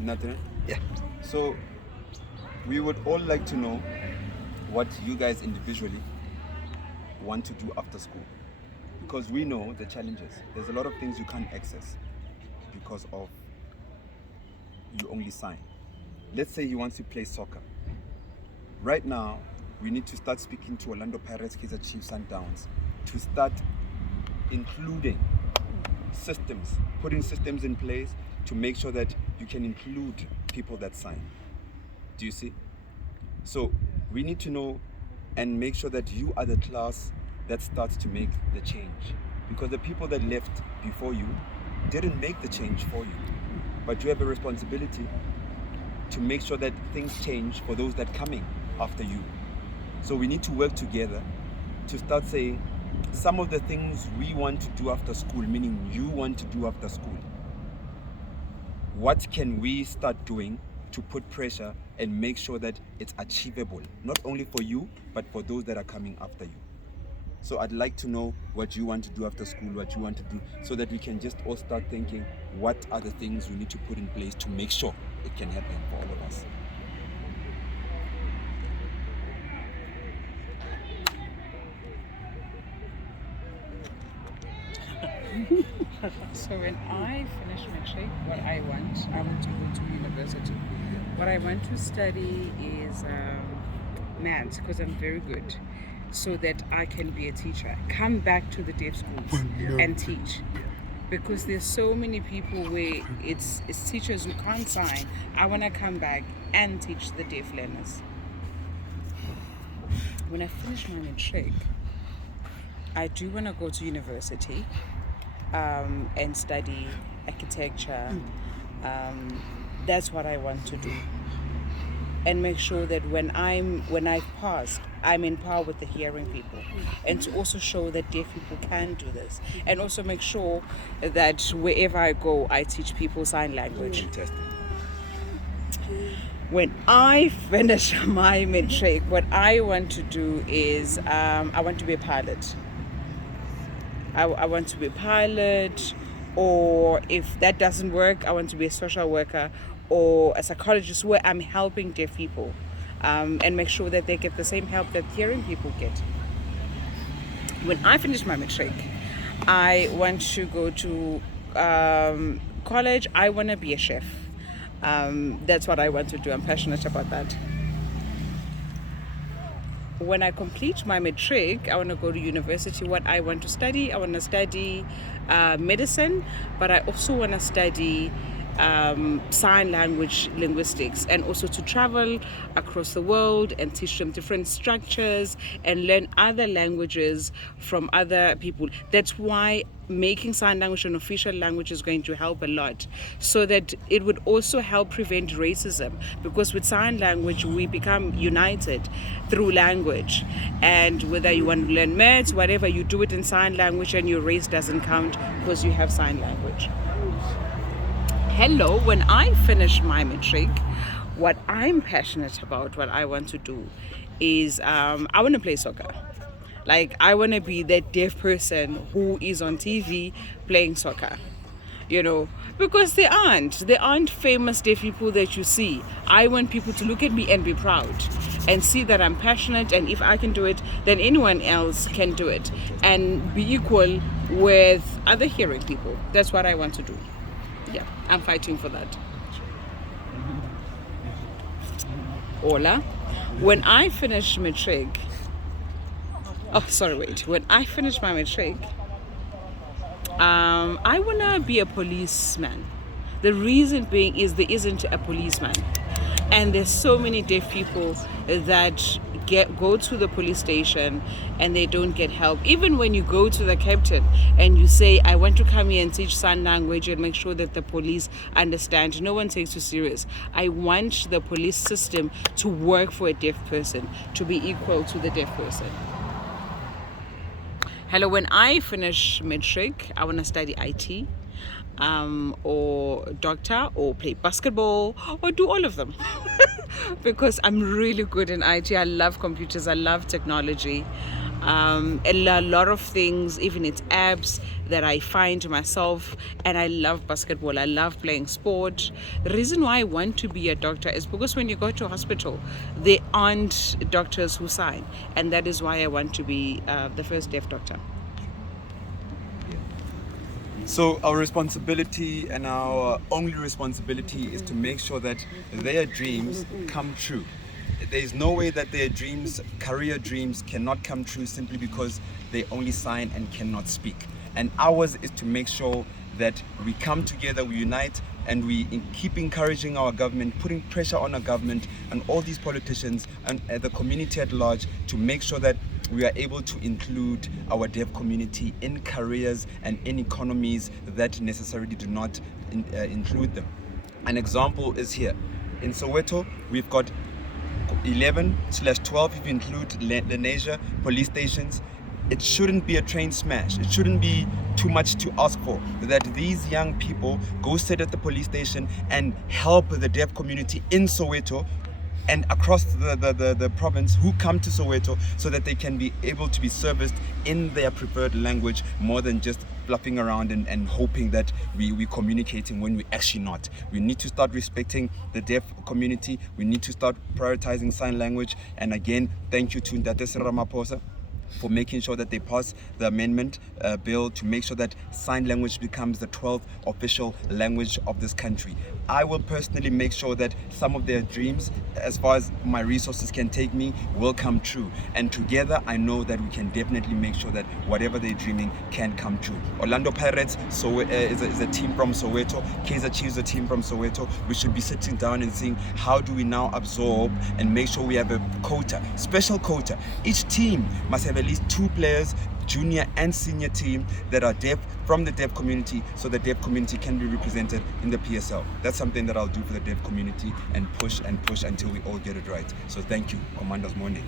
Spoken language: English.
Nothing. Yeah. So we would all like to know what you guys individually want to do after school, because we know the challenges. There's a lot of things you can't access because of you only sign. Let's say he wants to play soccer. Right now, we need to start speaking to Orlando Pirates, Kaizer Chiefs, Sundowns to start including systems, putting systems in place to make sure that you can include people that sign. Do you see? So we need to know and make sure that you are the class that starts to make the change, because the people that left before you didn't make the change for you, but you have a responsibility to make sure that things change for those that are coming after you. So we need to work together to start saying some of the things we want to do after school, meaning you want to do after school. What can we start doing to put pressure and make sure that it's achievable, not only for you, but for those that are coming after you? So I'd like to know what you want to do after school, what you want to do, so that we can just all start thinking what are the things we need to put in place to make sure it can happen for all of us. So when I finish matric, what I want to go to university. What I want to study is maths, because I'm very good, so that I can be a teacher. Come back to the deaf schools and teach. Because there's so many people where it's teachers who can't sign. I want to come back and teach the deaf learners. When I finish my matric, I do want to go to university and study architecture. That's what I want to do, and make sure that when I've passed, I'm in par with the hearing people, and to also show that deaf people can do this, and also make sure that wherever I go, I teach people sign language. Fantastic. When I finish my matric, what I want to do is I want to be a pilot. I want to be a pilot, or if that doesn't work, I want to be a social worker or a psychologist where I'm helping deaf people and make sure that they get the same help that hearing people get. When I finish my matric, I want to go to college. I want to be a chef. That's what I want to do. I'm passionate about that. When I complete my matric, I want to go to university. What I want to study, I want to study medicine, but I also want to study sign language linguistics, and also to travel across the world and teach them different structures and learn other languages from other people. That's why making sign language an official language is going to help a lot, so that it would also help prevent racism, because with sign language we become united through language, and whether you want to learn maths, whatever, you do it in sign language and your race doesn't count because you have sign language. Hello, when I finish my matric, what I'm passionate about, what I want to do is I want to play soccer. Like, I want to be that deaf person who is on TV playing soccer, because they aren't famous deaf people that you see. I want people to look at me and be proud and see that I'm passionate, and if I can do it, then anyone else can do it, and be equal with other hearing people. That's what I want to do. Yeah, I'm fighting for that. Ola, when I finish matric, when I finish my matric, I wanna be a policeman. The reason being is there isn't a policeman, and there's so many deaf people that go to the police station and they don't get help. Even when you go to the captain and you say, I want to come here and teach sign language and make sure that the police understand, no one takes you serious. I want the police system to work for a deaf person, to be equal to the deaf person. Hello, when I finish matric, I want to study IT. or doctor, or play basketball, or do all of them. Because I'm really good in IT. I love computers. I love technology. A lot of things, even it's apps that I find myself, and I love basketball. I love playing sport. The reason why I want to be a doctor is because when you go to a hospital, there aren't doctors who sign, and that is why I want to be the first deaf doctor. So our responsibility and our only responsibility is to make sure that their dreams come true. There is no way that their dreams, career dreams, cannot come true simply because they only sign and cannot speak. And ours is to make sure that we come together, we unite, and we keep encouraging our government, putting pressure on our government and all these politicians and the community at large to make sure that we are able to include our deaf community in careers and in economies that necessarily do not include them. An example is here. In Soweto, we've got 11/12, if you include Lenasia police stations. It shouldn't be a train smash. It shouldn't be too much to ask for that these young people go sit at the police station and help the deaf community in Soweto and across the province who come to Soweto, so that they can be able to be serviced in their preferred language, more than just fluffing around and hoping that we're communicating when we're actually not. We need to start respecting the deaf community. We need to start prioritizing sign language. And again, thank you to Ndate Cyril Ramaphosa for making sure that they pass the amendment bill to make sure that sign language becomes the 12th official language of this country. I will personally make sure that some of their dreams, as far as my resources can take me, will come true. And together, I know that we can definitely make sure that whatever they're dreaming can come true. Orlando Pirates is a team from Soweto. Kaizer Chiefs is a team from Soweto. We should be sitting down and seeing how do we now absorb and make sure we have a quota, special quota. Each team must have at least 2 players, junior and senior team, that are deaf, from the deaf community, so the deaf community can be represented in the PSL. That's something that I'll do for the deaf community and push until we all get it right. So thank you, Commandos Morning.